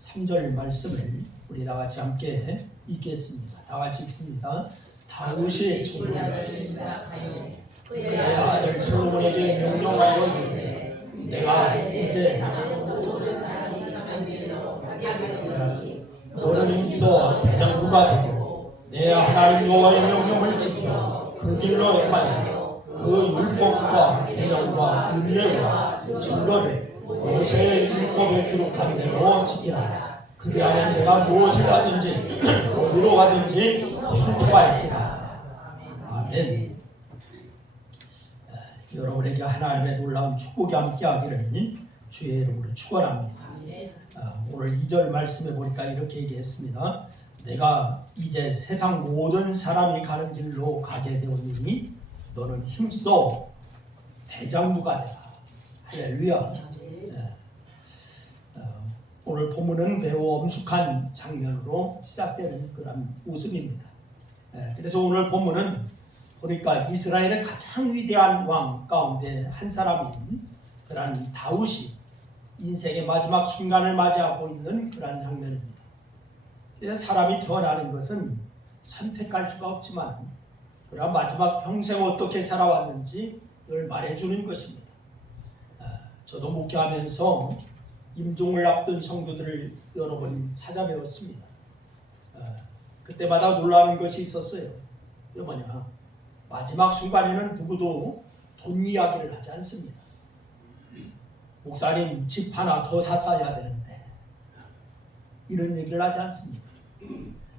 3절 말씀을 우리 다 같이 함께 읽겠습니다. 다 같이 읽습니다. 다윗이 그의 아들 솔로몬에게 명령하여 이르되 내가 이제 너는 힘써 대장부가 되고 내 하나님 여호와의 명령을 지켜 그 길로 행하여 그 율법과 계명과 율례와 증거를 모세의 율법에 기록한 대로 지키라. 그리하면 내가 무엇을 하든지 어디로 가든지 형통할지라. 아멘. 여러분에게 하나님의 놀라운 축복이 함께하기를 주의 이름으로 축원합니다. 오늘 2절 말씀에 보니까 이렇게 얘기했습니다. 내가 이제 세상 모든 사람이 가는 길로 가게 되었으니 너는 힘써 대장부가 되라. 할렐루야. 오늘 본문은 매우 엄숙한 장면으로 시작되는 그런 웃음입니다. 그래서 오늘 본문은 보니까 이스라엘의 가장 위대한 왕 가운데 한 사람인 그런 다윗이 인생의 마지막 순간을 맞이하고 있는 그런 장면입니다. 그래서 사람이 태어나는 것은 선택할 수가 없지만 그러나 마지막 평생 어떻게 살아왔는지 이걸 말해주는 것입니다. 저도 목회하면서 임종을 앞둔 성도들을 여러 번 찾아뵈었습니다. 그때마다 놀라는 것이 있었어요. 그게 뭐냐? 마지막 순간에는 누구도 돈 이야기를 하지 않습니다. 목사님 집 하나 더 샀어야 되는데 이런 얘기를 하지 않습니다.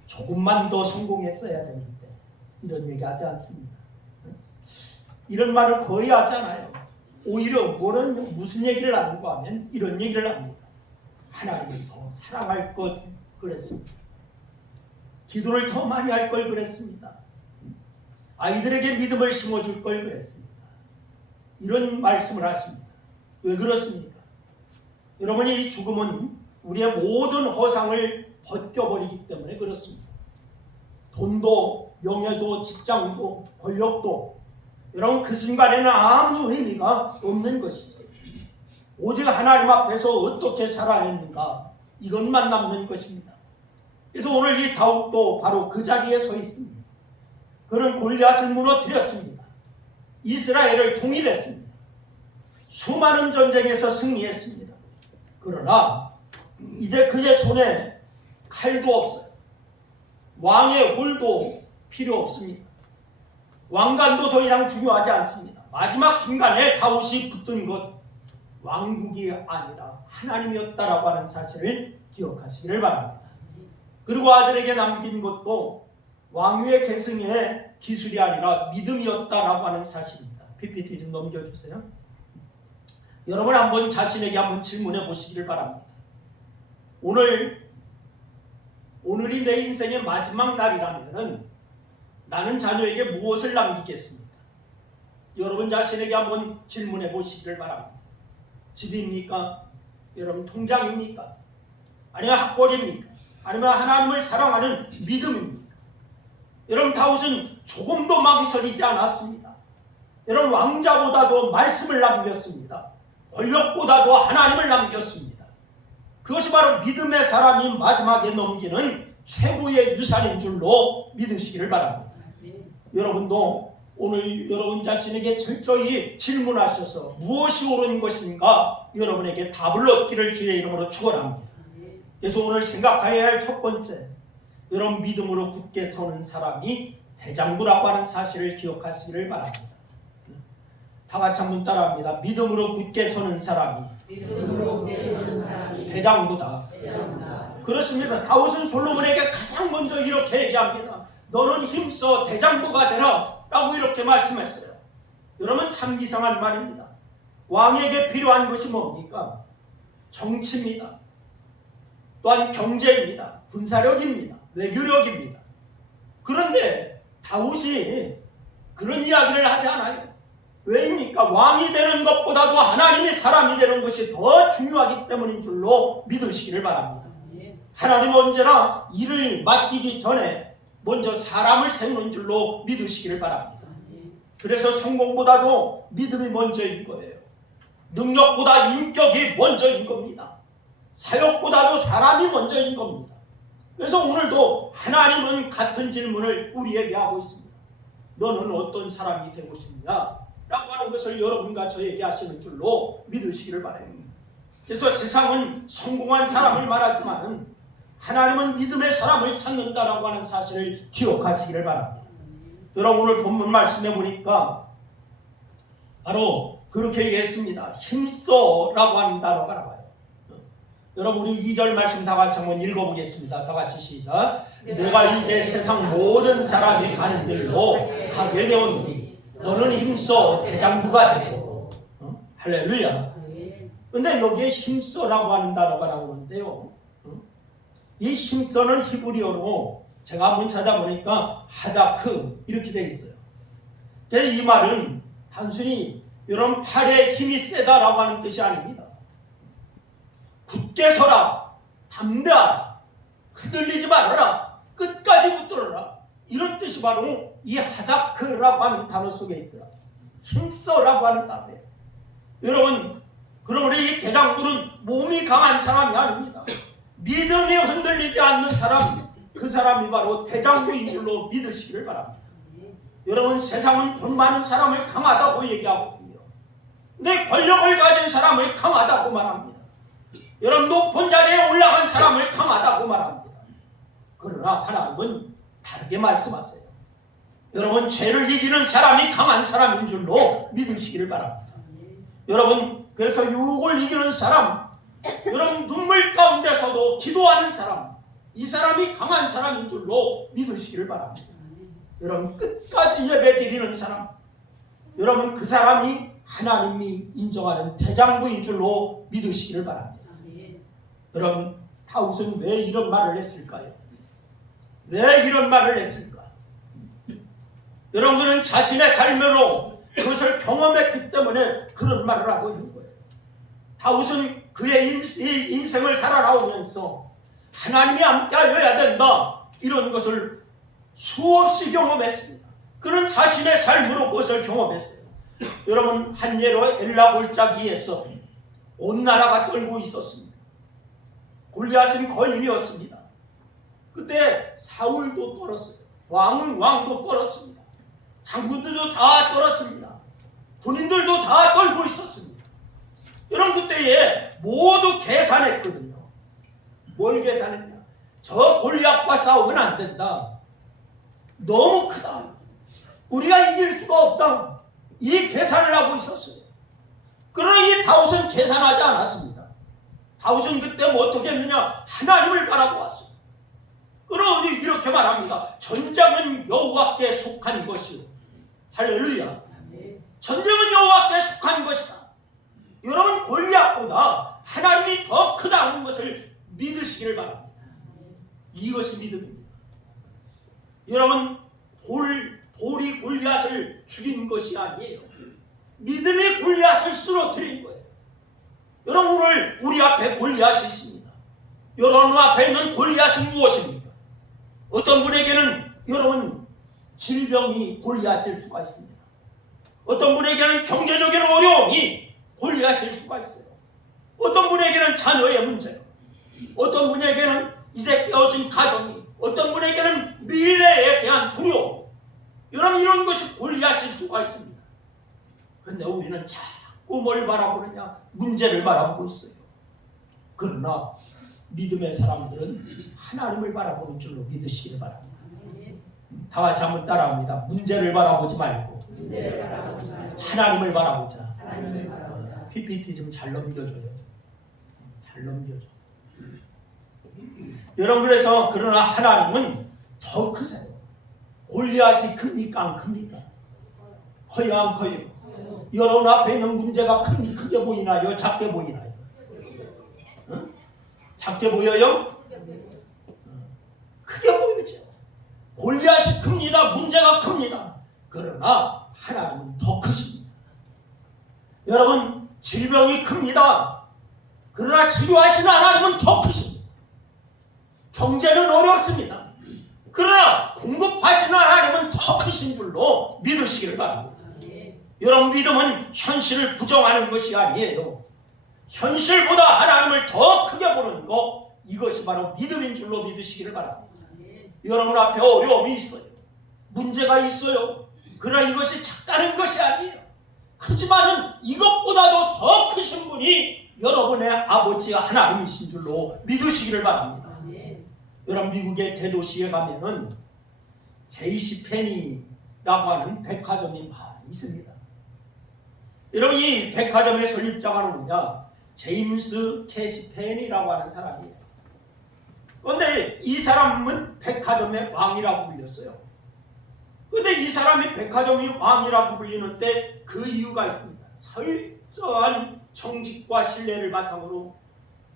조금만 더 성공했어야 되는데 이런 얘기 하지 않습니다. 이런 말을 거의 하지 않아요. 오히려 무슨 얘기를 하는가 하면 이런 얘기를 합니다. 하나님을 더 사랑할 것 그랬습니다. 기도를 더 많이 할 걸 그랬습니다. 아이들에게 믿음을 심어줄 걸 그랬습니다. 이런 말씀을 하십니다. 왜 그렇습니까? 여러분이 이 죽음은 우리의 모든 허상을 벗겨버리기 때문에 그렇습니다. 돈도 명예도 직장도 권력도 여러분 그 순간에는 아무 의미가 없는 것이죠. 오직 하나님 앞에서 어떻게 살아냈는가 이것만 남는 것입니다. 그래서 오늘 이 다윗도 바로 그 자리에 서 있습니다. 그는 골리앗을 무너뜨렸습니다. 이스라엘을 통일했습니다. 수많은 전쟁에서 승리했습니다. 그러나 이제 그의 손에 칼도 없어요. 왕의 홀도 필요 없습니다. 왕관도 더 이상 중요하지 않습니다. 마지막 순간에 다윗이 붙든 것 왕국이 아니라 하나님이었다라고 하는 사실을 기억하시기를 바랍니다. 그리고 아들에게 남긴 것도 왕위의 계승의 기술이 아니라 믿음이었다라고 하는 사실입니다. PPT 좀 넘겨주세요. 여러분 한번 자신에게 한번 질문해 보시기를 바랍니다. 오늘이 내 인생의 마지막 날이라면 나는 자녀에게 무엇을 남기겠습니까? 여러분 자신에게 한번 질문해 보시기를 바랍니다. 집입니까? 여러분 통장입니까? 아니면 학벌입니까? 아니면 하나님을 사랑하는 믿음입니까? 여러분 다윗은 조금도 망설이지 않았습니다. 여러분 왕자보다도 말씀을 남겼습니다. 권력보다도 하나님을 남겼습니다. 그것이 바로 믿음의 사람이 마지막에 넘기는 최고의 유산인 줄로 믿으시기를 바랍니다. 여러분도 오늘 여러분 자신에게 철저히 질문하셔서 무엇이 옳은 것인가 여러분에게 답을 얻기를 주의 이름으로 축원합니다. 그래서 오늘 생각해야 할 첫 번째, 여러분 믿음으로 굳게 서는 사람이 대장부라고 하는 사실을 기억하시기를 바랍니다. 다 같이 한번 따라합니다. 믿음으로 굳게 서는 사람이 대장부다. 그렇습니다. 다윗은 솔로몬에게 가장 먼저 이렇게 얘기합니다. 너는 힘써 대장부가 되라 라고 이렇게 말씀했어요. 여러분 참 이상한 말입니다. 왕에게 필요한 것이 뭡니까? 정치입니다. 또한 경제입니다. 군사력입니다. 외교력입니다. 그런데 다윗이 그런 이야기를 하지 않아요. 왜입니까? 왕이 되는 것보다도 하나님의 사람이 되는 것이 더 중요하기 때문인 줄로 믿으시기를 바랍니다. 하나님은 언제나 일을 맡기기 전에 먼저 사람을 세우는 줄로 믿으시기를 바랍니다. 그래서 성공보다도 믿음이 먼저인 거예요. 능력보다 인격이 먼저인 겁니다. 사역보다도 사람이 먼저인 겁니다. 그래서 오늘도 하나님은 같은 질문을 우리에게 하고 있습니다. 너는 어떤 사람이 되고 싶냐? 라고 하는 것을 여러분과 저에게 하시는 줄로 믿으시기를 바랍니다. 그래서 세상은 성공한 사람을 말하지만 하나님은 믿음의 사람을 찾는다라고 하는 사실을 기억하시기를 바랍니다. 여러분 오늘 본문 말씀해 보니까 바로 그렇게 얘기했습니다. 힘써라고 하는 단어가 나와요. 여러분 우리 2절 말씀 다 같이 한번 읽어보겠습니다. 다 같이 시작. 내가 이제 세상 모든 사람이 가는 길로 가게 되었으니 너는 힘써 대장부가 되고 할렐루야. 근데 여기에 힘써라고 하는 단어가 나오는데요. 이 힘써는 히브리어로 제가 한번 찾아보니까 하자크 이렇게 되어 있어요. 그래서 이 말은 단순히 이런 팔에 힘이 세다라고 하는 뜻이 아닙니다. 굳게 서라, 담대하라, 흔들리지 말아라, 끝까지 붙들어라, 이런 뜻이 바로 이 하자크라고 하는 단어 속에 있더라. 힘써라고 하는 단어예요. 여러분 그럼 우리 이 대장부는 몸이 강한 사람이 아닙니다. 믿음이 흔들리지 않는 사람, 그 사람이 바로 대장부인 줄로 믿으시기를 바랍니다. 여러분 세상은 돈 많은 사람을 강하다고 얘기하거든요. 근데 권력을 가진 사람을 강하다고 말합니다. 여러분 높은 자리에 올라간 사람을 강하다고 말합니다. 그러나 하나님은 다르게 말씀하세요. 여러분 죄를 이기는 사람이 강한 사람인 줄로 믿으시기를 바랍니다. 여러분 그래서 유혹을 이기는 사람, 여러분 눈물 가운데서도 기도하는 사람, 이 사람이 강한 사람인 줄로 믿으시기를 바랍니다. 여러분 끝까지 예배드리는 사람, 여러분 그 사람이 하나님이 인정하는 대장부인 줄로 믿으시기를 바랍니다. 여러분 다윗은 왜 이런 말을 했을까요? 왜 이런 말을 했을까? 여러분 그는 자신의 삶으로 그것을 경험했기 때문에 그런 말을 하고 있는 거예요. 다윗은 그의 인생을 살아나오면서 하나님이 함께하여야 된다 이런 것을 수없이 경험했습니다. 그는 자신의 삶으로 그것을 경험했어요. 여러분 한 예로 엘라 골짜기에서 온 나라가 떨고 있었습니다. 골리앗은 거인이었습니다. 그때 사울도 떨었어요. 왕도 떨었습니다. 장군들도 다 떨었습니다. 군인들도 다 떨고 있었습니다. 여러분 그때에 모두 계산했거든요. 뭘 계산했냐? 저 골리앗과 싸우면 안 된다. 너무 크다. 우리가 이길 수가 없다. 이 계산을 하고 있었어요. 그러나 이 다윗은 계산하지 않았습니다. 다윗은 그때 뭐 어떻게 했느냐? 하나님을 바라보았어요. 그러니 이렇게 말합니다. 전쟁은 여호와께 속한 것이요. 할렐루야. 전쟁은 여호와께 속한 것이다. 여러분 골리앗보다 하나님이 더 크다는 것을 믿으시기를 바랍니다. 이것이 믿음입니다. 여러분 돌이 골리앗을 죽인 것이 아니에요. 믿음이 골리앗을 쓰러뜨린 거예요. 여러분 오늘 우리 앞에 골리앗이 있습니다. 여러분 앞에 있는 골리앗은 무엇입니까? 어떤 분에게는 여러분 질병이 골리앗일 수가 있습니다. 어떤 분에게는 경제적인 어려움이 골리앗일 수가 있어요. 어떤 분에게는 자녀의 문제, 어떤 분에게는 이제 깨어진 가정이, 어떤 분에게는 미래에 대한 두려움, 여러분 이런 것이 골리앗일 수가 있습니다. 그런데 우리는 자꾸 뭘 바라보느냐? 문제를 바라보고 있어요. 그러나 믿음의 사람들은 하나님을 바라보는 줄로 믿으시기를 바랍니다. 다 같이 한번 따라합니다. 문제를 바라보지 말고 하나님을 바라보자. PPT 좀 잘 넘겨줘요. 잘 넘겨줘. 여러분 그래서 그러나 하나님은 더 크세요. 골리앗이 큽니까 안 큽니까? 커요 안 커요? 여러분 앞에 있는 문제가 크게 보이나요? 작게 보이나요? 응? 작게 보여요? 크게 보이죠. 골리앗이 큽니다. 문제가 큽니다. 그러나 하나님은 더 크십니다. 여러분 질병이 큽니다. 그러나 치료하시는 하나님은 더 크십니다. 경제는 어렵습니다. 그러나 공급하시는 하나님은 더 크신 줄로 믿으시기를 바랍니다. 여러분 믿음은 현실을 부정하는 것이 아니에요. 현실보다 하나님을 더 크게 보는 것, 이것이 바로 믿음인 줄로 믿으시기를 바랍니다. 여러분 앞에 어려움이 있어요. 문제가 있어요. 그러나 이것이 작다는 것이 아니에요. 크지만은 이것보다도 더 크신 분이 여러분의 아버지 하나님이신 줄로 믿으시기를 바랍니다. 여러분 미국의 대도시에 가면은 제이시페니라고 하는 백화점이 많이 있습니다. 여러분 이 백화점의 설립자가 누구냐? 제임스 캐시펜이라고 하는 사람이에요. 그런데 이 사람은 백화점의 왕이라고 불렸어요. 그런데 이 사람이 백화점의 왕이라고 불리는데 그 이유가 있습니다. 철저한 정직과 신뢰를 바탕으로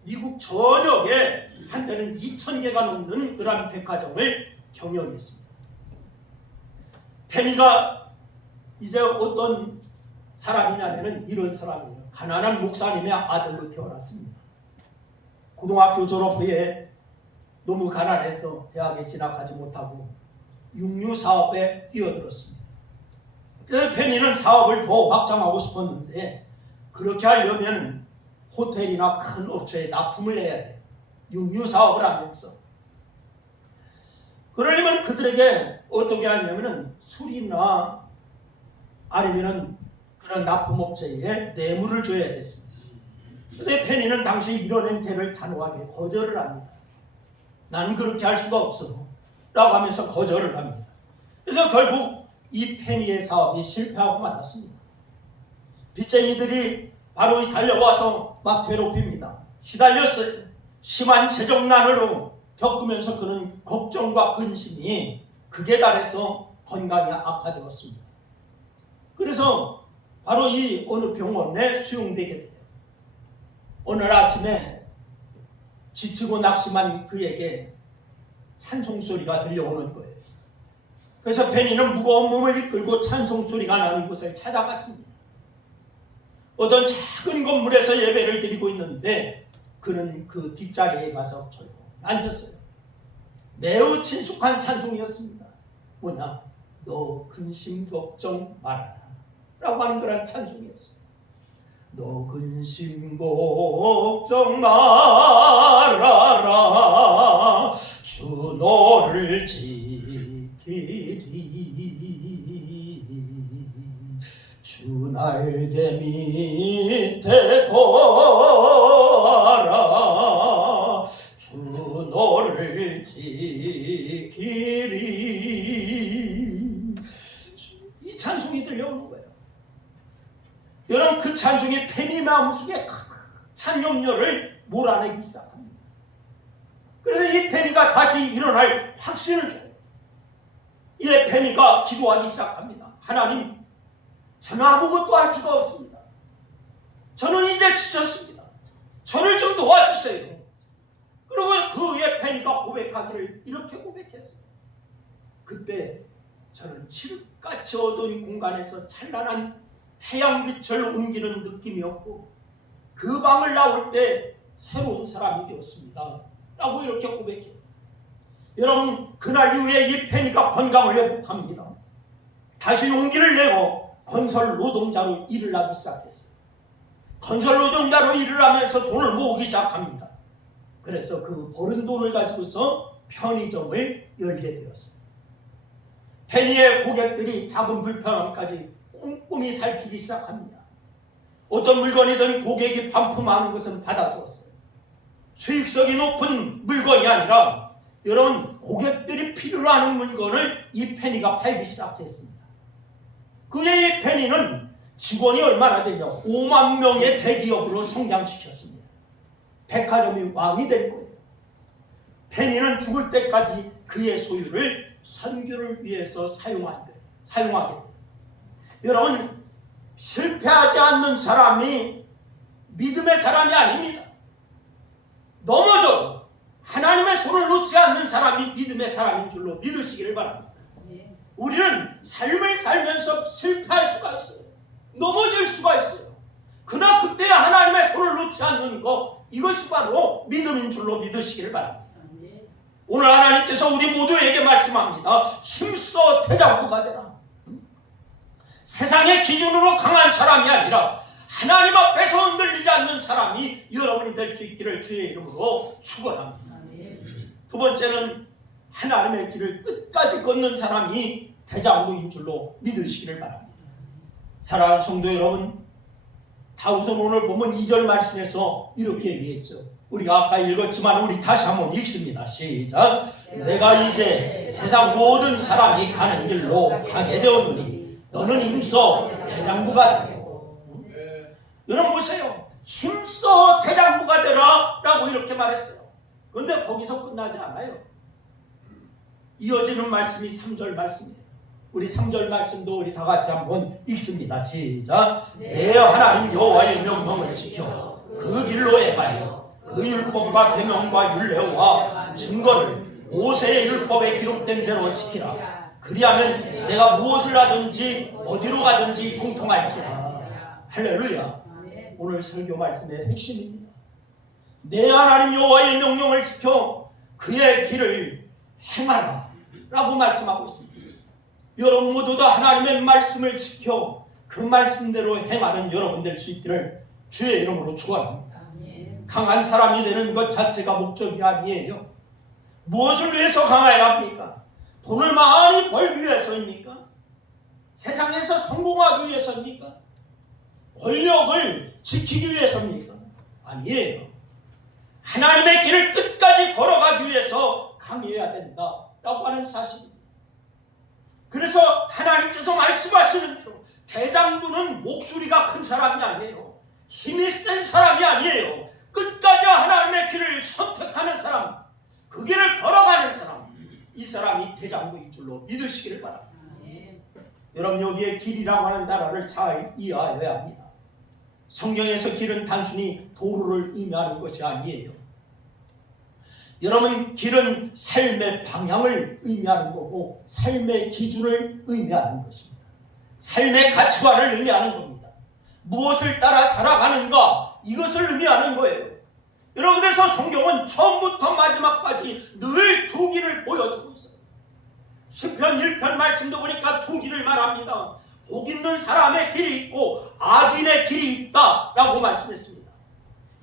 미국 전역에 한때는 2,000개가 넘는 그런 백화점을 경영했습니다. 페니가 이제 어떤 사람이냐면 이런 사람이에요. 가난한 목사님의 아들로 태어났습니다. 고등학교 졸업 후에 너무 가난해서 대학에 진학하지 못하고 육류 사업에 뛰어들었습니다. 그래서 페니는 사업을 더 확장하고 싶었는데 그렇게 하려면 호텔이나 큰 업체에 납품을 해야 돼요. 육류 사업을 하면서. 그러려면 그들에게 어떻게 하냐면은 술이나 아니면은 그런 납품업체에 뇌물을 줘야 됐습니다. 그런데 페니는 당시 이런 행태를 단호하게 거절을 합니다. 나는 그렇게 할 수가 없어 라고 하면서 거절을 합니다. 그래서 결국 이 페니의 사업이 실패하고 말았습니다. 빚쟁이들이 바로 달려와서 막 괴롭힙니다. 시달렸어요. 심한 재정난으로 겪으면서 그는 걱정과 근심이 극에 달해서 건강이 악화되었습니다. 그래서 바로 이 어느 병원에 수용되게 돼요. 오늘 아침에 지치고 낙심한 그에게 찬송소리가 들려오는 거예요. 그래서 페니는 무거운 몸을 이끌고 찬송소리가 나는 곳을 찾아갔습니다. 어떤 작은 건물에서 예배를 드리고 있는데 그는 그 뒷자리에 가서 조용히 앉았어요. 매우 친숙한 찬송이었습니다. 뭐냐? 너 근심 걱정 말아라 라고 하는 그런 찬송이었어요. 너 근심 걱정 말아라 주 너를 지키리 주 날개 밑에 거하라 주 너를 지키리. 이 찬송이 들려오는 거예요. 여러분 그 찬송이 페니 마음속에 가득찬 염려를 몰아내기 시작합니다. 그래서 이 페니가 다시 일어날 확신을 줘요. 이에 페니가 기도하기 시작합니다. 하나님, 저는 아무것도 할 수가 없습니다. 저는 이제 지쳤습니다. 저를 좀 도와주세요. 그리고 그 후에 페니가 고백하기를 이렇게 고백했어요. 그때 저는 칠흑같이 어두운 공간에서 찬란한 태양빛을 옮기는 느낌이었고 그 방을 나올 때 새로운 사람이 되었습니다 라고 이렇게 고백해요. 여러분 그날 이후에 이 페니가 건강을 회복합니다. 다시 용기를 내고 건설 노동자로 일을 하기 시작했어요. 건설 노동자로 일을 하면서 돈을 모으기 시작합니다. 그래서 그 벌은 돈을 가지고서 편의점을 열게 되었어요. 페니의 고객들이 작은 불편함까지 꼼꼼히 살피기 시작합니다. 어떤 물건이든 고객이 반품하는 것은 받아두었어요. 수익성이 높은 물건이 아니라 여러분 고객들이 필요로 하는 물건을 이 페니가 팔기 시작했습니다. 그의 이 페니는 직원이 얼마나 되냐 5만 명의 대기업으로 성장시켰습니다. 백화점이 왕이 된 거예요. 페니는 죽을 때까지 그의 소유를 선교를 위해서 사용하게 돼요. 여러분 실패하지 않는 사람이 믿음의 사람이 아닙니다. 넘어져도 하나님의 손을 놓지 않는 사람이 믿음의 사람인 줄로 믿으시기를 바랍니다. 우리는 삶을 살면서 실패할 수가 있어요. 넘어질 수가 있어요. 그러나 그때 하나님의 손을 놓지 않는 것, 이것이 바로 믿음인 줄로 믿으시기를 바랍니다. 오늘 하나님께서 우리 모두에게 말씀합니다. 힘써 대장부가 되라. 세상의 기준으로 강한 사람이 아니라 하나님 앞에서 흔들리지 않는 사람이 여러분이 될 수 있기를 주의 이름으로 축원합니다. 두 번째는 하나님의 길을 끝까지 걷는 사람이 대장부인 줄로 믿으시기를 바랍니다. 사랑하는 성도 여러분, 다윗은 오늘 보면 2절 말씀에서 이렇게 얘기했죠. 우리가 아까 읽었지만 우리 다시 한번 읽습니다. 시작. 내가 이제 세상 모든 사람이 가는 길로 가게 되었느니 너는 힘써 대장부가 되고. 여러분 보세요. 힘써 대장부가 되라 라고 이렇게 말했어요. 그런데 거기서 끝나지 않아요. 이어지는 말씀이 3절 말씀이에요. 우리 3절 말씀도 우리 다 같이 한번 읽습니다. 시작. 내 하나님 여호와의 명령을 지켜 그 길로 행하여 그 율법과 계명과 율례와 증거를 모세의 율법에 기록된 대로 지키라. 그리하면 내가 무엇을 하든지 어디로 가든지 공통할지라. 할렐루야. 오늘 설교 말씀의 핵심입니다. 내 하나님 여호와의 명령을 지켜 그의 길을 행하라 라고 말씀하고 있습니다. 여러분 모두 다 하나님의 말씀을 지켜 그 말씀대로 행하는 여러분 될 수 있기를 주의 이름으로 축원합니다. 강한 사람이 되는 것 자체가 목적이 아니에요. 무엇을 위해서 강해야 합니까? 돈을 많이 벌기 위해서입니까? 세상에서 성공하기 위해서입니까? 권력을 지키기 위해서입니까? 아니에요. 하나님의 길을 끝까지 걸어가기 위해서 강해야 된다라고 하는 사실입니다. 그래서 하나님께서 말씀하시는 대로 대장부는 목소리가 큰 사람이 아니에요. 힘이 센 사람이 아니에요. 끝까지 하나님의 길을 선택하는 사람, 그 길을 걸어가는 사람, 이 사람이 대장부인 줄로 믿으시기를 바랍니다. 여러분 여기에 길이라고 하는 단어를 잘 이해하여야 합니다. 성경에서 길은 단순히 도로를 의미하는 것이 아니에요. 여러분 길은 삶의 방향을 의미하는 거고 삶의 기준을 의미하는 것입니다. 삶의 가치관을 의미하는 겁니다. 무엇을 따라 살아가는가 이것을 의미하는 거예요. 여러분 그래서 성경은 처음부터 마지막까지 늘 두 길을 보여주고 있어요. 시편 1편 말씀도 보니까 두 길을 말합니다. 복 있는 사람의 길이 있고 악인의 길이 있다라고 말씀했습니다.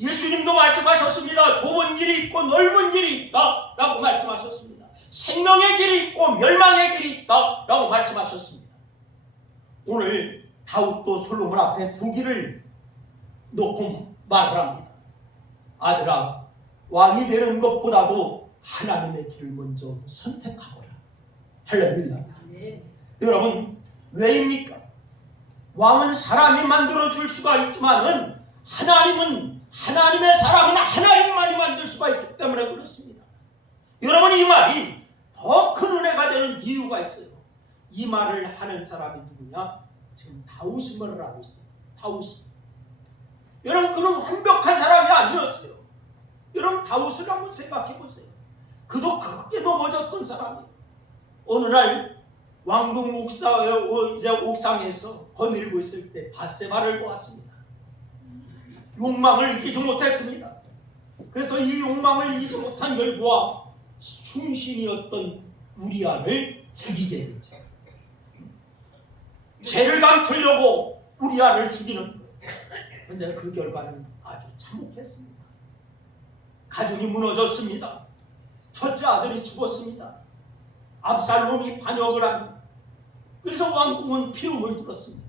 예수님도 말씀하셨습니다. 좁은 길이 있고 넓은 길이 있다 라고 말씀하셨습니다. 생명의 길이 있고 멸망의 길이 있다 라고 말씀하셨습니다. 오늘 다윗도 솔로몬 앞에 두 길을 놓고 말을 합니다. 아들아, 왕이 되는 것보다도 하나님의 길을 먼저 선택하거라. 할렐루야. 여러분 왜입니까? 왕은 사람이 만들어줄 수가 있지만은 하나님의 사람은 하나님만이 만들 수가 있기 때문에 그렇습니다. 여러분 이 말이 더 큰 은혜가 되는 이유가 있어요. 이 말을 하는 사람이 누구냐? 지금 다윗이 말을 하고 있어요. 다윗이. 여러분 그는 완벽한 사람이 아니었어요. 여러분 다윗을 한번 생각해 보세요. 그도 크게 넘어졌던 사람이에요. 어느 날 왕궁 옥상에서 거닐고 있을 때 밧세바를 보았습니다. 욕망을 이기지 못했습니다. 그래서 이 욕망을 이기지 못한 결과 충신이었던 우리아를 죽이게 됐죠. 죄를 감추려고 우리아를 죽이는 거예요. 그런데 그 결과는 아주 참혹했습니다. 가족이 무너졌습니다. 첫째 아들이 죽었습니다. 압살롬이 반역을 합니다. 그래서 왕궁은 피로 물들었습니다.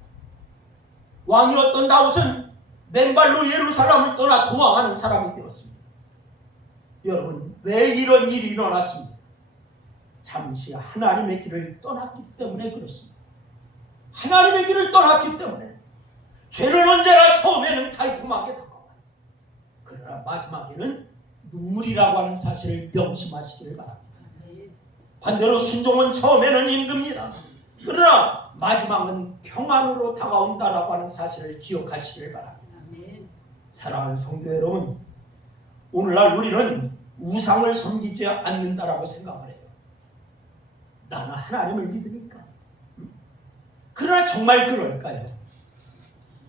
왕이었던 다윗은 맨발로 예루살렘을 떠나 도망하는 사람이 되었습니다. 여러분 왜 이런 일이 일어났습니까? 잠시 하나님의 길을 떠났기 때문에 그렇습니다. 하나님의 길을 떠났기 때문에 죄는 언제나 처음에는 달콤하게 다가와요. 그러나 마지막에는 눈물이라고 하는 사실을 명심하시기를 바랍니다. 반대로 순종은 처음에는 힘듭니다. 그러나 마지막은 평안으로 다가온다라고 하는 사실을 기억하시기를 바랍니다. 사랑하는 성도 여러분, 오늘날 우리는 우상을 섬기지 않는다라고 생각을 해요. 나는 하나님을 믿으니까. 그러나 정말 그럴까요?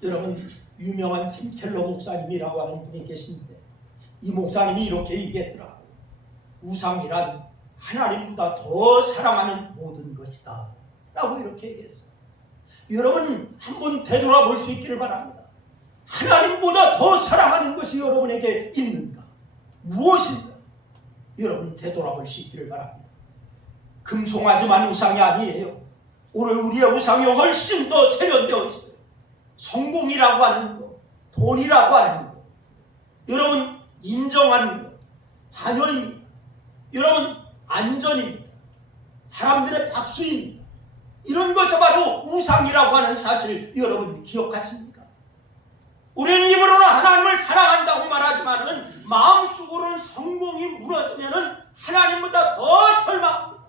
여러분 유명한 팀 켈러 목사님이라고 하는 분이 계신데 이 목사님이 이렇게 얘기했더라고요. 우상이란 하나님보다 더 사랑하는 모든 것이다 라고 이렇게 얘기했어요. 여러분 한번 되돌아볼 수 있기를 바랍니다. 하나님보다 더 사랑하는 것이 여러분에게 있는가? 무엇인가? 여러분 되돌아볼 수 있기를 바랍니다. 금송아지만 우상이 아니에요. 오늘 우리의 우상이 훨씬 더 세련되어 있어요. 성공이라고 하는 거, 돈이라고 하는 거, 여러분 인정하는 것, 자녀입니다. 여러분 안전입니다. 사람들의 박수입니다. 이런 것이 바로 우상이라고 하는 사실 여러분 기억하십니까? 우리는 입으로는 하나님을 사랑한다고 말하지만 마음속으로는 성공이 무너지면 하나님보다 더 절망합니다.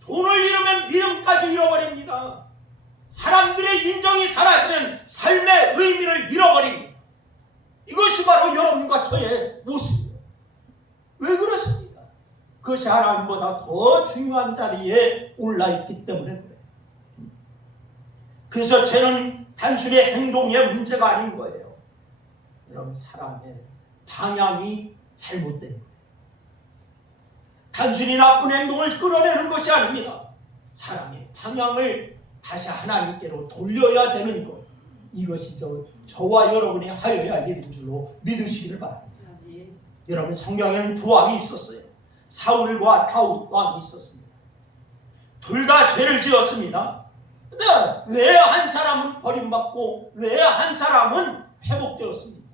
돈을 잃으면 믿음까지 잃어버립니다. 사람들의 인정이 사라지면 삶의 의미를 잃어버립니다. 이것이 바로 여러분과 저의 모습이에요. 왜 그렇습니까? 그것이 하나님보다 더 중요한 자리에 올라있기 때문에 그래요. 그래서 죄는 단순히 행동의 문제가 아닌 거예요. 여러분 사람의 방향이 잘못된 거예요. 단순히 나쁜 행동을 끌어내는 것이 아닙니다. 사람의 방향을 다시 하나님께로 돌려야 되는 것, 이것이 저와 여러분이 하여야 할 일인 줄로 믿으시기를 바랍니다. 여러분 성경에는 두 왕이 있었어요. 사울과 다윗 왕이 있었습니다. 둘 다 죄를 지었습니다. 근데 왜 한 사람은 버림받고 왜 한 사람은 회복되었습니다?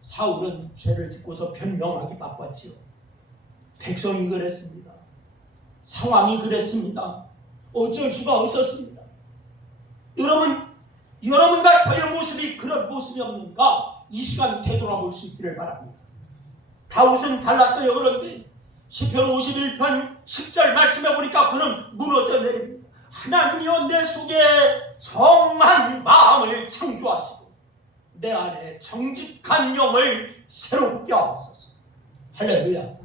사울은 죄를 짓고서 변명하기 바빴지요. 백성이 그랬습니다. 상황이 그랬습니다. 어쩔 수가 없었습니다. 여러분과 저의 모습이 그런 모습이 없는가? 이 시간 되돌아볼 수 있기를 바랍니다. 다윗은 달랐어요. 그런데 시편 51편 10절 말씀해 보니까 그는 무너져 내립니다. 하나님이여 내 속에 정한 마음을 창조하시고 내 안에 정직한 영을 새롭게 하옵소서. 할렐루야.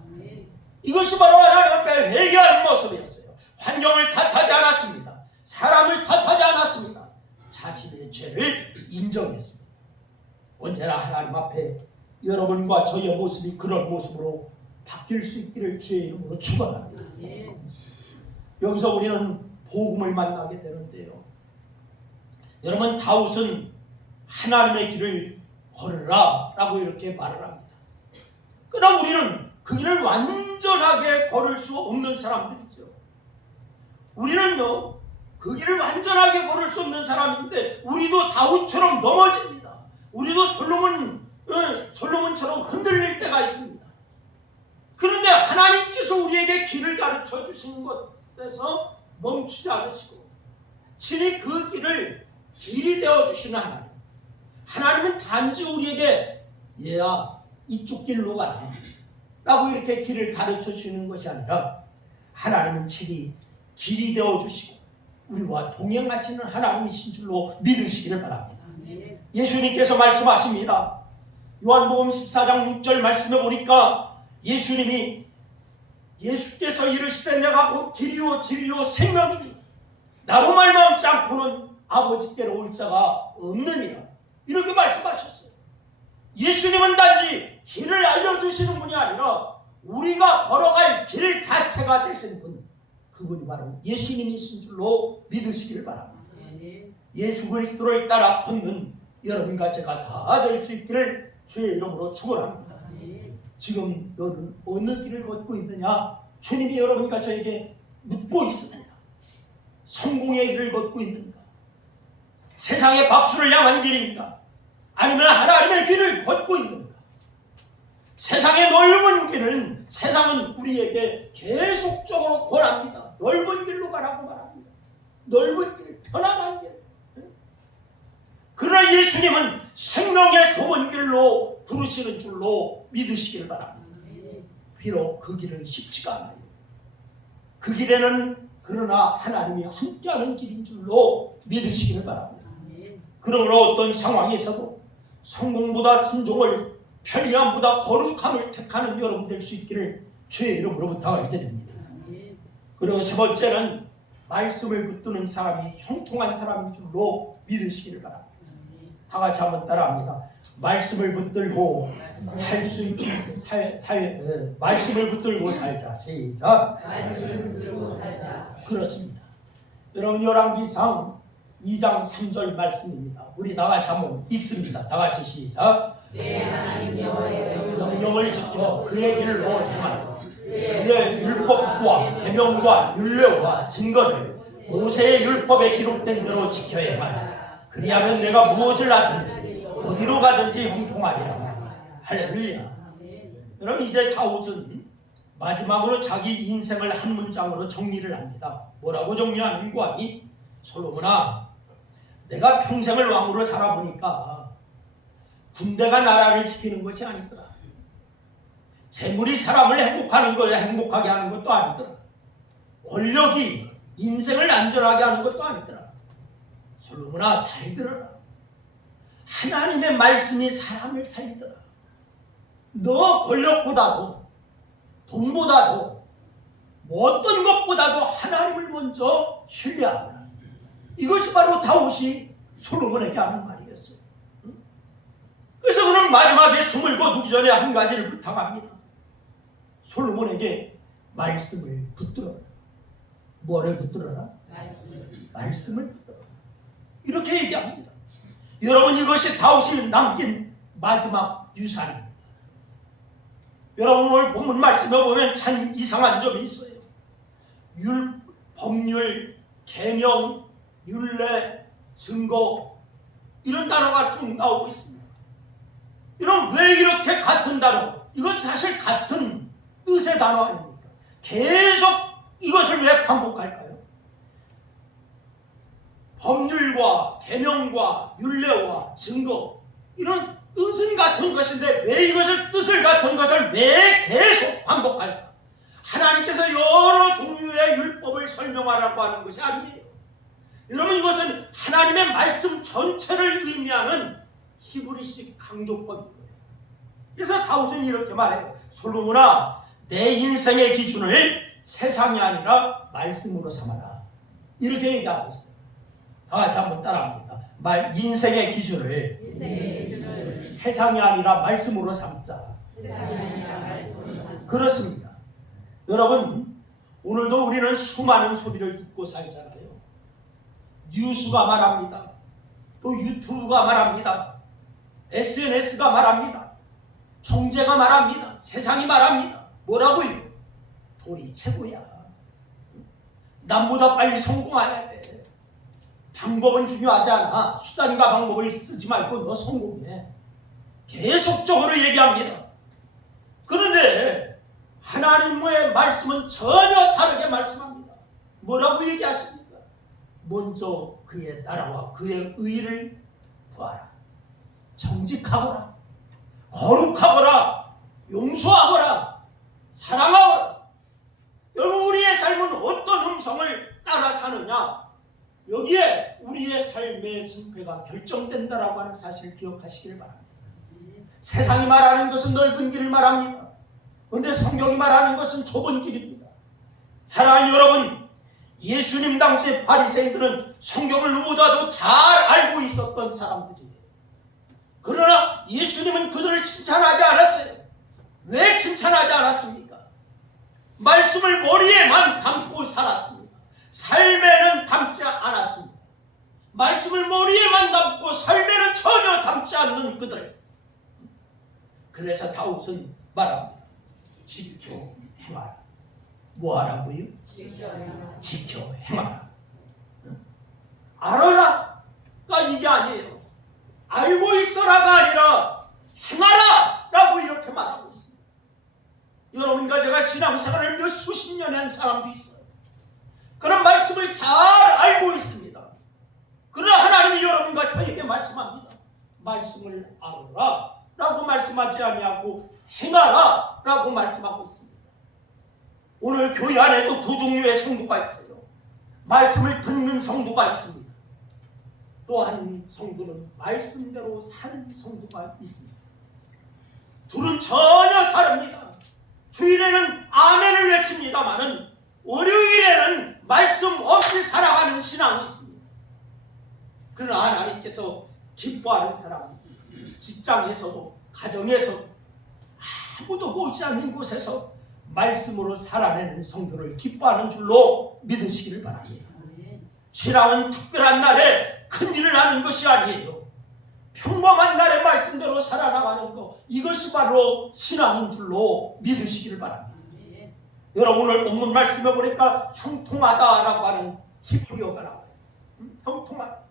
이것이 바로 하나님 앞에 회개하는 모습이었어요. 환경을 탓하지 않았습니다. 사람을 탓하지 않았습니다. 자신의 죄를 인정했습니다. 언제나 하나님 앞에 여러분과 저의 모습이 그런 모습으로 바뀔 수 있기를 주의 이름으로 축원합니다. 여기서 우리는 복음을 만나게 되는데요. 여러분 다윗은 하나님의 길을 걸으라 라고 이렇게 말을 합니다. 그러나 우리는 그 길을 완전하게 걸을 수 없는 사람들이죠. 우리는요 그 길을 완전하게 걸을 수 없는 사람인데 우리도 다윗처럼 넘어집니다. 우리도 솔로몬처럼 흔들릴 때가 있습니다. 그런데 하나님께서 우리에게 길을 가르쳐 주신 것에서 멈추지 않으시고 친히 그 길을 길이 되어 주시는 하나님. 하나님은 단지 우리에게 얘야 이쪽 길로 가라 라고 이렇게 길을 가르쳐 주시는 것이 아니라 하나님은 친히 길이 되어 주시고 우리와 동행하시는 하나님이신 줄로 믿으시기를 바랍니다. 예수님께서 말씀하십니다. 요한복음 14장 6절 말씀해 보니까 예수께서 이르시되 내가 곧 길이요 진리요 생명이니 나로 말미암지 않고는 아버지께로 올 자가 없느니라 이렇게 말씀하셨어요. 예수님은 단지 길을 알려주시는 분이 아니라 우리가 걸어갈 길 자체가 되신 분, 그분이 바로 예수님이신 줄로 믿으시기를 바랍니다. 예수 그리스도를 따라 걷는 여러분과 제가 다 될 수 있기를 주의 이름으로 축원합니다. 지금 너는 어느 길을 걷고 있느냐? 주님이 여러분과 저에게 묻고 있습니다. 성공의 길을 걷고 있는가? 세상의 박수를 향한 길인가? 아니면 하나님의 길을 걷고 있는가? 세상의 넓은 길은 세상은 우리에게 계속적으로 권합니다. 넓은 길로 가라고 말합니다. 넓은 길, 편안한 길. 그러나 예수님은 생명의 좁은 길로 부르시는 줄로 믿으시기를 바랍니다. 비록 그 길은 쉽지가 않아요. 그 길에는 그러나 하나님이 함께하는 길인 줄로 믿으시기를 바랍니다. 그러므로 어떤 상황에서도 성공보다 순종을, 편리함보다 거룩함을 택하는 여러분 될 수 있기를 주의 이름으로 부탁을 드립니다. 그리고 세 번째는 말씀을 붙드는 사람이 형통한 사람인 줄로 믿으시기를 바랍니다. 다 같이 한번 따라합니다. 말씀을 붙들고 살 수 있게 말씀을 붙들고 살자. 시작. 말씀을 붙들고 살자. 그렇습니다. 여러분 열왕기상 2장 3절 말씀입니다. 우리 다 같이 한번 읽습니다. 다 같이 시작. 내 하나님 여호와의 명령을 지켜 그의 길로 행하여 그의 율법과 계명과 율례와 증거를 모세의 율법에 기록된 대로 지켜야 행하라. 그리하면 내가 무엇을 하든지 어디로 가든지 형통하리라. 할렐루야. 여러분, 이제 다윗은 마지막으로 자기 인생을 한 문장으로 정리를 합니다. 뭐라고 정리하는 거 아니? 솔로몬아, 내가 평생을 왕으로 살아보니까 군대가 나라를 지키는 것이 아니더라. 재물이 사람을 행복하게 하는 것도 아니더라. 권력이 인생을 안전하게 하는 것도 아니더라. 솔로몬아, 잘 들어라. 하나님의 말씀이 사람을 살리더라. 너 권력보다도 돈보다도 어떤 것보다도 하나님을 먼저 신뢰하라. 이것이 바로 다윗이 솔로몬에게 하는 말이었어요. 그래서 그는 마지막에 숨을 거두기 전에 한 가지를 부탁합니다. 솔로몬에게 말씀을 붙들어라. 뭐를 붙들어라? 말씀을 붙들어라. 이렇게 얘기합니다. 여러분, 이것이 다윗이 남긴 마지막 유산입니다. 여러분, 오늘 본문 말씀에 보면 참 이상한 점이 있어요. 법률, 계명, 율례, 증거, 이런 단어가 쭉 나오고 있습니다. 여러분, 왜 이렇게 같은 단어? 이건 사실 같은 뜻의 단어 아닙니까? 계속 이것을 왜 반복할까요? 법률과 계명과 율례와 증거, 이런 뜻은 같은 것인데 왜 이것을 뜻을 같은 것을 왜 계속 반복할까? 하나님께서 여러 종류의 율법을 설명하라고 하는 것이 아니에요. 여러분, 이것은 하나님의 말씀 전체를 의미하는 히브리식 강조법인 거예요. 그래서 다윗은 이렇게 말해요. 솔로몬아, 내 인생의 기준을 세상이 아니라 말씀으로 삼아라. 이렇게 얘기하고 있어요. 다 같이 한번 따라합니다. 인생의 기준을 세상이 아니라 말씀으로 삼자. 그렇습니다. 여러분, 오늘도 우리는 수많은 소리를 듣고 살잖아요. 뉴스가 말합니다. 또 유튜브가 말합니다. SNS가 말합니다. 경제가 말합니다. 세상이 말합니다. 뭐라고요? 돈이 최고야. 남보다 빨리 성공해야 돼. 방법은 중요하지 않아. 수단과 방법을 쓰지 말고 너 성공해. 계속적으로 얘기합니다. 그런데 하나님의 말씀은 전혀 다르게 말씀합니다. 뭐라고 얘기하십니까? 먼저 그의 나라와 그의 의를 구하라. 정직하거라. 거룩하거라. 용서하거라. 사랑하거라. 여러분, 우리의 삶은 어떤 음성을 따라 사느냐? 여기에 우리의 삶의 승패가 결정된다라고 하는 사실을 기억하시길 바랍니다. 세상이 말하는 것은 넓은 길을 말합니다. 그런데 성경이 말하는 것은 좁은 길입니다. 사랑하는 여러분, 예수님 당시 바리새인들은 성경을 누구보다도 잘 알고 있었던 사람들이에요. 그러나 예수님은 그들을 칭찬하지 않았어요. 왜 칭찬하지 않았습니까? 말씀을 머리에만 담고 살았습니다. 삶에는 담지 않았습니다. 말씀을 머리에만 담고 삶에는 전혀 담지 않는 그들. 그래서 다윗은 말합니다. 지켜 행하라. 뭐 하라고요? 지켜 행하라. 알아라가 이게 아니에요. 알고 있어라가 아니라 행하라 라고 이렇게 말하고 있습니다. 여러분과 제가 신앙생활을 몇 수십 년 한 사람도 있어요. 그런 말씀을 잘 알고 있습니다. 그러나 하나님이 여러분과 저에게 말씀합니다. 말씀을 알아라 라고 말씀하지 아니하고 행하라 라고 말씀하고 있습니다. 오늘 교회 안에도 두 종류의 성도가 있어요. 말씀을 듣는 성도가 있습니다. 또 한 성도는 말씀대로 사는 성도가 있습니다. 둘은 전혀 다릅니다. 주일에는 아멘을 외칩니다마는 월요일에는 말씀 없이 살아가는 신앙이 있습니다. 그러나 하나님께서 기뻐하는 사람, 직장에서도 가정에서도 아무도 보이지 않는 곳에서 말씀으로 살아내는 성도를 기뻐하는 줄로 믿으시기를 바랍니다. 신앙은 특별한 날에 큰일을 하는 것이 아니에요. 평범한 날의 말씀대로 살아나가는 것, 이것이 바로 신앙인 줄로 믿으시기를 바랍니다. 여러분, 오늘 본문 말씀해 보니까 형통하다라고 하는 히브리어가 나와요. 형통하다.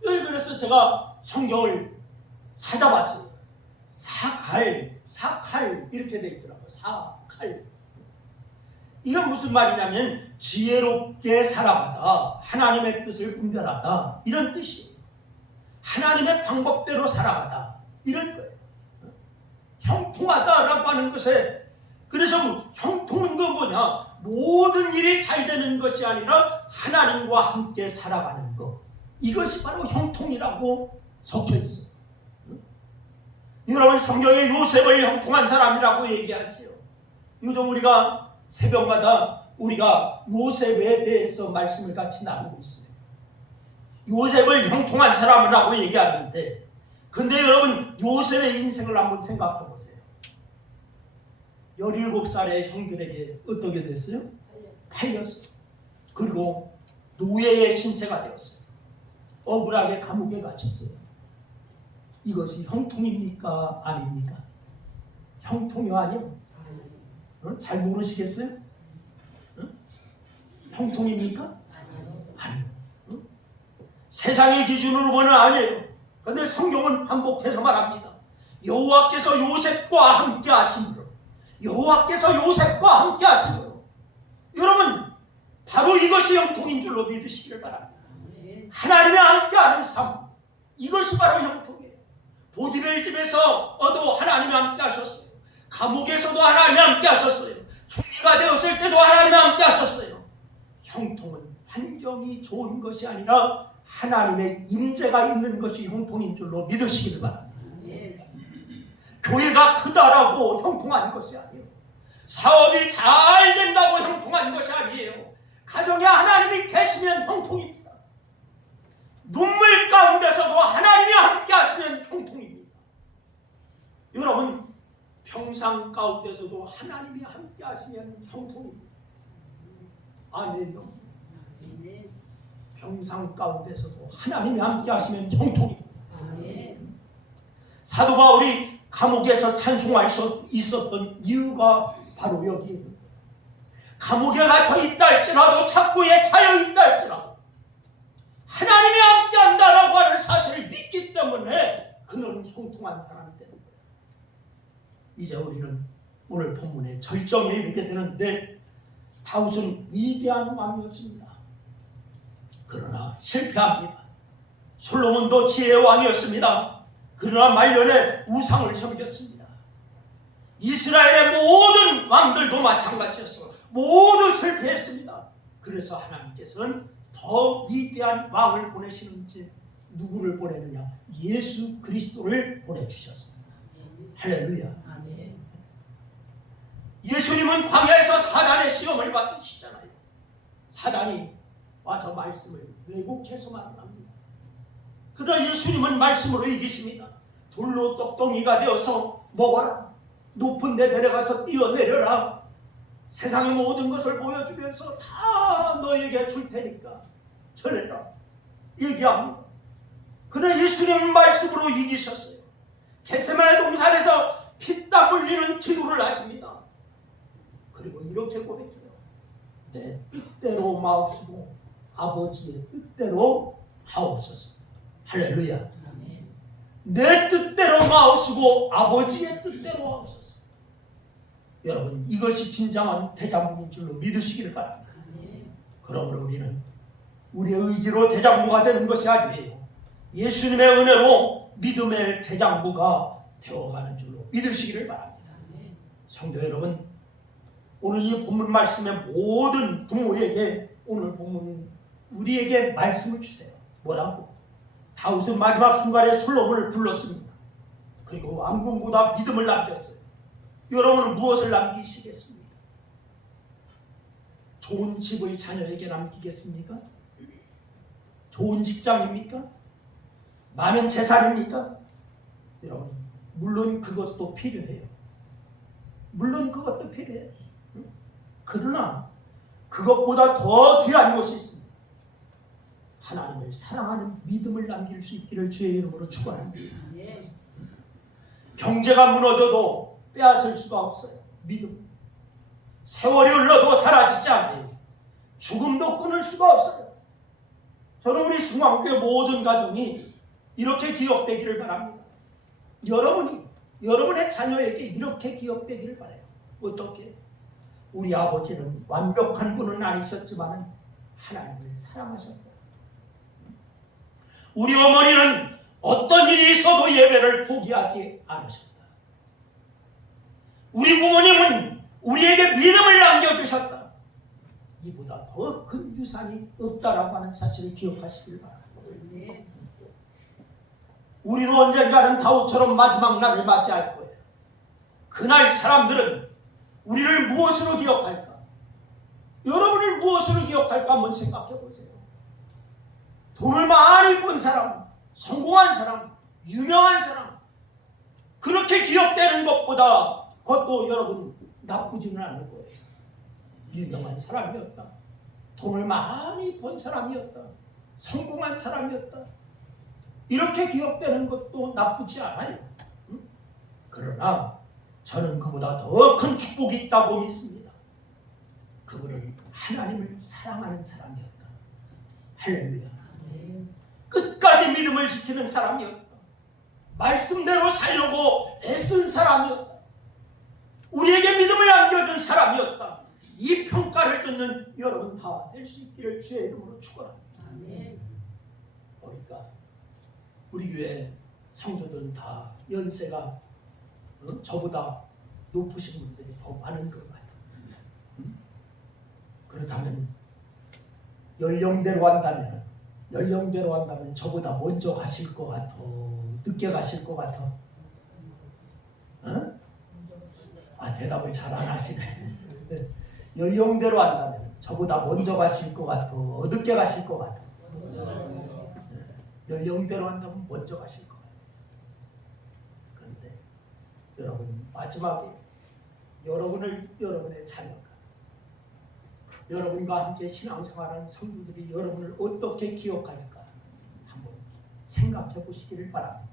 그래서 제가 성경을 찾아봤어요. 사칼 이렇게 돼 있더라고요. 사칼. 이건 무슨 말이냐면 지혜롭게 살아가다, 하나님의 뜻을 분별하다, 이런 뜻이에요. 하나님의 방법대로 살아가다, 이런 거예요. 형통하다라고 하는 것에, 그래서 형통은 그 뭐냐, 모든 일이 잘 되는 것이 아니라 하나님과 함께 살아가는 것, 이것이 바로 형통이라고 적혀 있어요. 여러분, 성경에 요셉을 형통한 사람이라고 얘기하지요. 요즘 우리가 새벽마다 우리가 요셉에 대해서 말씀을 같이 나누고 있어요. 요셉을 형통한 사람이라고 얘기하는데, 근데 여러분, 요셉의 인생을 한번 생각해 보세요. 17살의 형들에게 어떻게 됐어요? 팔렸어요. 그리고 노예의 신세가 되었어요. 억울하게 감옥에 갇혔어요. 이것이 형통입니까? 아닙니까? 형통이 아니요? 잘 모르시겠어요? 형통입니까? 아니요. 세상의 기준으로 보면 아니에요. 그런데 성경은 반복해서 말합니다. 여호와께서 요셉과 함께 하심으로, 여호와께서 요셉과 함께 하심으로. 여러분, 바로 이것이 형통인 줄로 믿으시기를 바랍니다. 하나님의 함께하는 삶, 이것이 바로 형통이에요. 보디벨 집에서도 하나님이 함께 하셨어요. 감옥에서도 하나님이 함께 하셨어요. 총리가 되었을 때도 하나님이 함께 하셨어요. 형통은 환경이 좋은 것이 아니라 하나님의 임재가 있는 것이 형통인 줄로 믿으시기를 바랍니다. 교회가 크다라고 형통한 것이 아니에요. 사업이 잘 된다고 형통한 것이 아니에요. 가정에 하나님이 계시면 형통입니다. 눈물 가운데서도 하나님이 함께 하시면 형통입니다. 여러분, 평상 가운데서도 하나님이 함께 하시면 형통입니다. 아멘요. 평상 가운데서도 하나님이 함께 하시면 형통입니다. 사도 바울이 감옥에서 찬송할 수 있었던 이유가 바로 여기에, 감옥에 갇혀 있다 할지라도, 착고에 차여 있다 할지라도 하나님이 함께 한다라고 하는 사실을 믿기 때문에 그는 형통한 사람이 되는 거예요. 이제 우리는 오늘 본문의 절정에 이르게 되는데, 다윗은 위대한 왕이었습니다. 그러나 실패합니다. 솔로몬도 지혜의 왕이었습니다. 그러나 말년에 우상을 섬겼습니다. 이스라엘의 모든 왕들도 마찬가지였어요. 모두 실패했습니다. 그래서 하나님께서는 더 위대한 왕을 보내시는지 누구를 보내느냐? 예수 그리스도를 보내주셨습니다. 할렐루야. 예수님은 광야에서 사단의 시험을 받으시잖아요. 사단이 와서 말씀을 왜곡해서만 합니다. 그러나 예수님은 말씀으로 이기십니다. 돌로 떡덩이가 되어서 먹어라. 높은 데 내려가서 뛰어내려라. 세상의 모든 것을 보여주면서 다 너에게 줄 테니까 저래라 얘기합니다. 그러나 예수님은 말씀으로 이기셨어요. 겟세마네 동산에서 피땀 흘리는 기도를 하십니다. 그리고 이렇게 고백해요. 내 뜻대로 마옵시고 아버지의 뜻대로 하옵소서. 할렐루야. 내 뜻대로 마옵시고 아버지의 뜻대로 하옵소서. 여러분, 이것이 진정한 대장부인 줄로 믿으시기를 바랍니다. 그러므로 우리는 우리의 의지로 대장부가 되는 것이 아니에요. 예수님의 은혜로 믿음의 대장부가 되어가는 줄로 믿으시기를 바랍니다. 성도 여러분, 오늘 이 본문 말씀의 모든 부모에게 오늘 본문은 우리에게 말씀을 주세요. 뭐라고? 다윗은 마지막 순간에 솔로몬을 불렀습니다. 그리고 왕궁보다 믿음을 남겼어요. 여러분은 무엇을 남기시겠습니까? 좋은 집을 자녀에게 남기겠습니까? 좋은 직장입니까? 많은 재산입니까? 여러분, 물론 그것도 필요해요. 물론 그것도 필요해요. 그러나 그것보다 더 귀한 것이 있습니다. 하나님을 사랑하는 믿음을 남길 수 있기를 주의 이름으로 축원합니다. 경제가 무너져도 빼앗을 수가 없어요. 믿음. 세월이 흘러도 사라지지 않아요. 죽음도 끊을 수가 없어요. 저는 우리 승왕교회 모든 가정이 이렇게 기억되기를 바랍니다. 여러분의 자녀에게 이렇게 기억되기를 바라요. 어떻게? 우리 아버지는 완벽한 분은 아니셨지만 하나님을 사랑하셨다. 우리 어머니는 어떤 일이 있어도 예배를 포기하지 않으셨다. 우리 부모님은 우리에게 믿음을 남겨주셨다. 이보다 더 큰 유산이 없다라고 하는 사실을 기억하시길 바랍니다. 우리는 언젠가는 다윗처럼 마지막 날을 맞이할 거예요. 그날 사람들은 우리를 무엇으로 기억할까? 여러분을 무엇으로 기억할까 한번 생각해 보세요. 돈을 많이 번 사람, 성공한 사람, 유명한 사람, 그렇게 기억되는 것보다 그것도 여러분 나쁘지는 않을 거예요. 유명한 사람이었다, 돈을 많이 번 사람이었다, 성공한 사람이었다, 이렇게 기억되는 것도 나쁘지 않아요. 그러나 저는 그보다 더 큰 축복이 있다고 믿습니다. 그분은 하나님을 사랑하는 사람이었다. 할렐루야. 끝까지 믿음을 지키는 사람이었다. 말씀대로 살려고 애쓴 사람이었다. 우리에게 믿음을 남겨준 사람이었다. 이 평가를 듣는 여러분 다 될 수 있기를 주의 이름으로 축원합니다. 보니까 우리 교회 성도들은 다 연세가 저보다 높으신 분들이 더 많은 것 같아요. 그렇다면 연령대로 한다면 저보다 먼저 가실 것 같아? 늦게 가실 것 같아? 대답을 잘 안 하시네. 연령대로 한다면 저보다 먼저 가실 것 같아? 늦게 가실 것 같아? 연령대로 한다면 먼저 가실 것 같아요. 그런데 여러분 마지막에 여러분의 자녀가 여러분과 함께 신앙생활하는 성도들이 여러분을 어떻게 기억할까 한번 생각해 보시기를 바랍니다.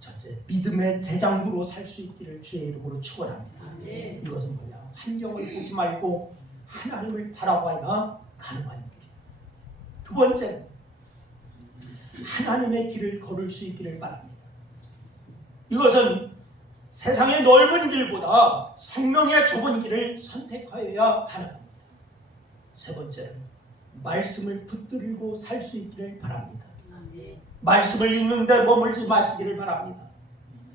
첫째, 믿음의 대장부로 살 수 있기를 주의 이름으로 축원합니다. 이것은 뭐냐? 환경을 보지 말고 하나님을 바라봐야 가능한 길이에요. 두 번째는 하나님의 길을 걸을 수 있기를 바랍니다. 이것은 세상의 넓은 길보다 생명의 좁은 길을 선택하여야 가능합니다. 세 번째는 말씀을 붙들고 살 수 있기를 바랍니다. 말씀을 읽는데 머물지 마시기를 바랍니다.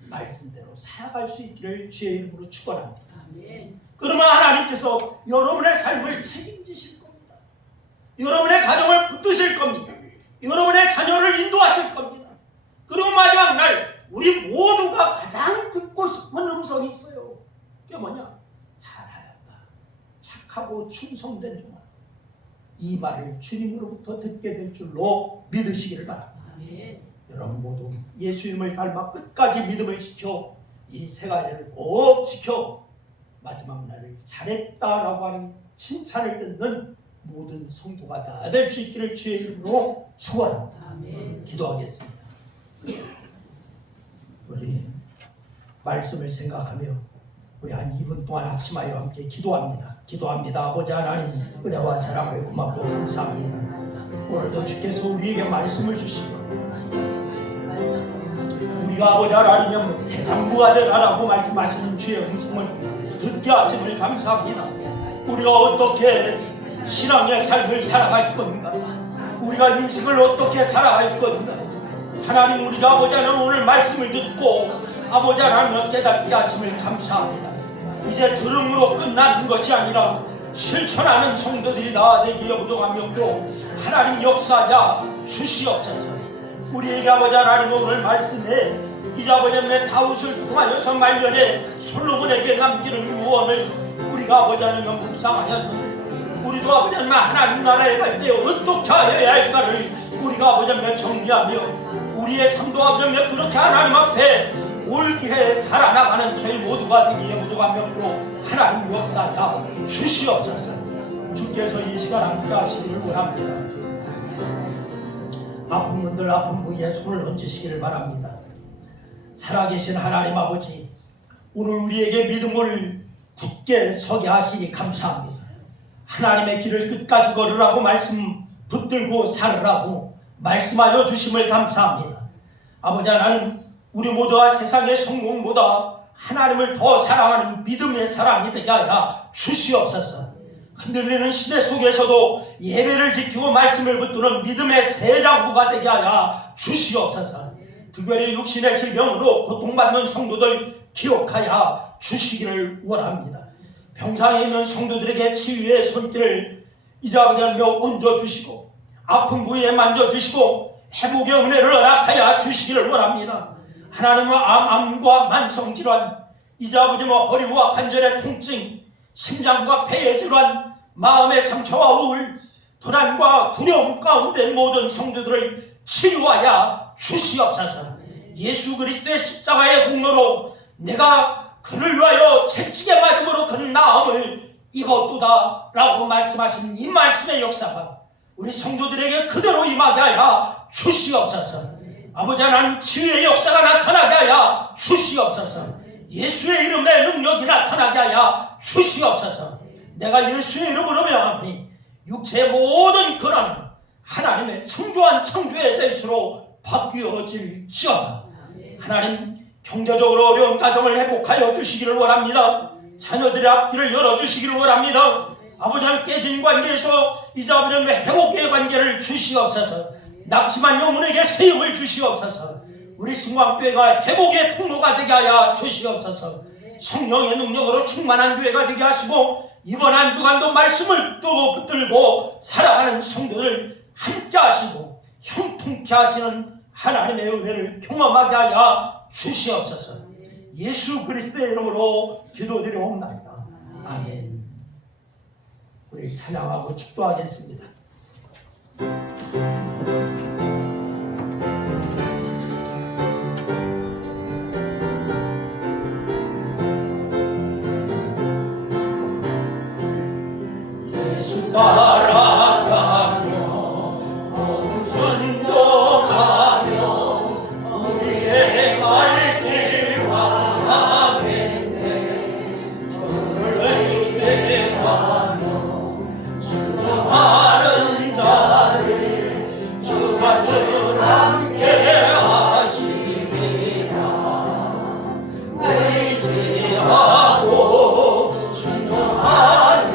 말씀대로 살아갈 수 있기를 주의 이름으로 축원합니다. 그러면 하나님께서 여러분의 삶을 책임지실 겁니다. 여러분의 가정을 붙드실 겁니다. 여러분의 자녀를 인도하실 겁니다. 그리고 마지막 날 우리 모두가 가장 듣고 싶은 음성이 있어요. 그게 뭐냐? 잘하였다. 착하고 충성된 종아. 이 말을 주님으로부터 듣게 될 줄로 믿으시기를 바랍니다. 여러분 모두 예수님을 닮아 끝까지 믿음을 지켜 이 세 가지를 꼭 지켜 마지막 날을 잘했다라고 하는 칭찬을 듣는 모든 성도가 다 될 수 있기를 주의 이름으로 축원합니다. 기도하겠습니다. 우리 말씀을 생각하며 우리 한 2분 동안 합심하여 함께 기도합니다. 아버지 하나님, 은혜와 사랑을 고맙고 감사합니다. 오늘도 주께서 우리에게 말씀을 주시고 우리가 아버지 하나님은 대장부가 되라라고 말씀하시는 주의 음성을 듣게 하심을 감사합니다. 우리가 어떻게 신앙의 삶을 살아갈 겁니까? 우리가 인생을 어떻게 살아갈 겁니까? 하나님, 우리가 아버지 하나님 오늘 말씀을 듣고 아버지 하나님을 깨닫게 하심을 감사합니다. 이제 들음으로 끝나는 것이 아니라 실천하는 성도들이 다 되기에 부족함이 없도록 하나님 역사하여 주시옵소서. 우리에게 아버지 하나님 오늘 말씀에 이제 아버지 하나님의 다윗을 통하여서 말년에 솔로몬에게 남기는 유언을 우리가 아버지 하나님 묵상하였는데 우리도 아버지 하나님 나라에 갈 때 어떻게 해야 할까를 우리가 아버지 하나님 정리하며 우리의 삶도 아버지 하나님 그렇게 하나님 앞에 올게 살아나가는 저희 모두가 되기에 부족한 명으로 하나님 역사하여 주시옵소서. 주께서 이 시간 함께 하시기를 원합니다. 아픈 분들 아픈 부위에 손을 얹으시기를 바랍니다. 살아계신 하나님 아버지, 오늘 우리에게 믿음을 굳게 서게 하시니 감사합니다. 하나님의 길을 끝까지 걸으라고 말씀 붙들고 살으라고 말씀하여 주심을 감사합니다. 아버지 하나님, 우리 모두가 세상의 성공보다 하나님을 더 사랑하는 믿음의 사람이 되게 하여 주시옵소서. 흔들리는 시대 속에서도 예배를 지키고 말씀을 붙드는 믿음의 제장부가 되게 하여 주시옵소서. 특별히 육신의 질병으로 고통받는 성도들 기억하여 주시기를 원합니다. 병상에 있는 성도들에게 치유의 손길을 이제 아버지 하나님 얹어주시고 아픈 부위에 만져주시고 회복의 은혜를 허락하여 주시기를 원합니다. 하나님은 암과 만성질환, 이제 아버지 허리와 관절의 통증, 심장과 폐의 질환, 마음의 상처와 우울, 불안과 두려움 가운데 모든 성도들을 치유하여 주시옵소서. 예수 그리스도의 십자가의 공로로 내가 그를 위하여 채찍에 맞음으로 그는 나음을 입었도다 라고 말씀하신 이 말씀의 역사가 우리 성도들에게 그대로 임하게 하여 주시옵소서. 아버지 하나님, 치유의 역사가 나타나게 하여 주시옵소서. 예수의 이름의 능력이 나타나게 하여 주시옵소서. 내가 예수의 이름으로 명하니 육체의 모든 근원은 하나님의 창조한 창조의 제시로 바뀌어질지어다. 하나님, 경제적으로 어려운 가정을 회복하여 주시기를 원합니다. 자녀들의 앞길을 열어주시기를 원합니다. 아버지 하나님, 깨진 관계에서 이제 아버지 하나님 회복의 관계를 주시옵소서. 낙심한 영혼에게 세움을 주시옵소서. 우리 승광교회가 회복의 통로가 되게 하여 주시옵소서. 성령의 능력으로 충만한 교회가 되게 하시고 이번 한 주간도 말씀을 또 붙들고 살아가는 성도들 함께 하시고 형통케 하시는 하나님의 은혜를 경험하게 하여 주시옵소서. 예수 그리스도의 이름으로 기도드리옵나이다. 아멘. 우리 찬양하고 축도하겠습니다. 예수 따라가며 모든 순종하며 우리의 갈 길 하겠네. 주를 의지하며 순종하는 자를 주가 늘 함께 하시리라. 의지하고 순종하는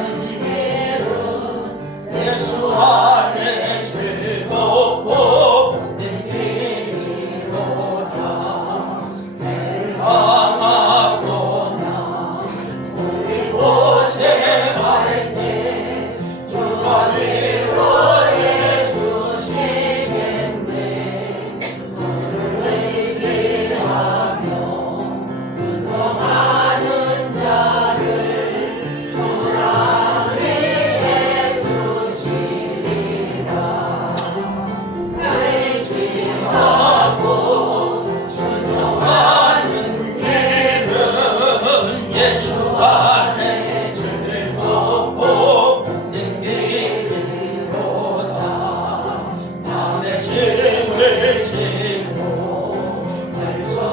예수 안에 즐겁고 복된 길이로다. 해를 당하거나 우리 고생할 때 주가 위로해 주시겠네. 주를 의지하며 순종하는 자를 주라 위해 의지하고 순종하는 길은 예수 안에 즐겁고 복된 길이로다. 밤에 짐을 지고 발소제로하며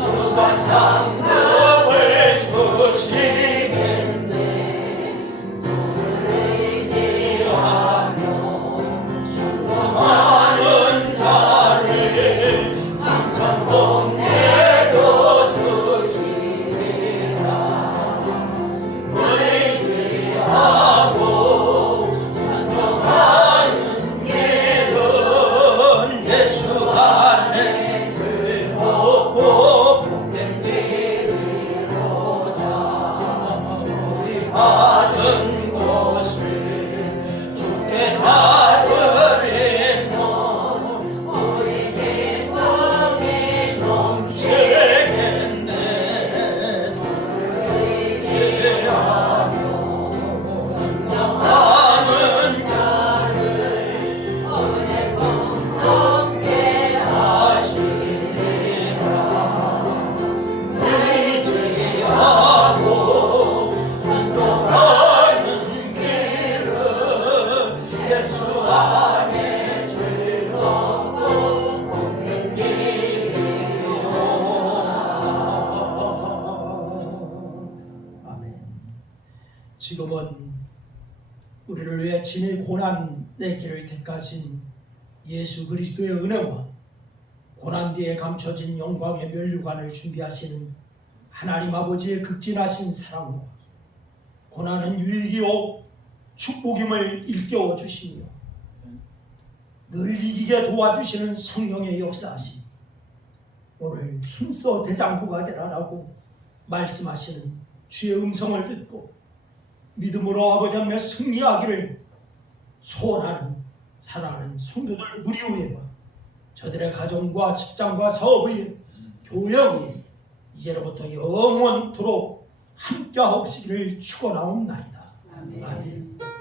주가 상급을 주시겠네. 순종하는 자를 항상 복내려 주시리라. 의지하고 순종하는 길은 예수 안에 즐겁고 복된 길이로다. 지금은 우리를 위해 친히 고난의 길을 택하신 예수 그리스도의 은혜와 고난 뒤에 감춰진 영광의 면류관을 준비하시는 하나님 아버지의 극진하신 사랑과 고난은 유익이요 축복임을 일깨워 주시며 늘 이기게 도와주시는 성령의 역사하심, 오늘 순서 대장부가 되라라고 말씀하시는 주의 음성을 듣고 믿음으로 아버지 앞에 승리하기를 소원하는 사랑하는 성도들 무리 위에와 저들의 가정과 직장과 사업의 교역이 이제로부터 영원토록 함께하옵시기를 축원하옵나이다. 아멘.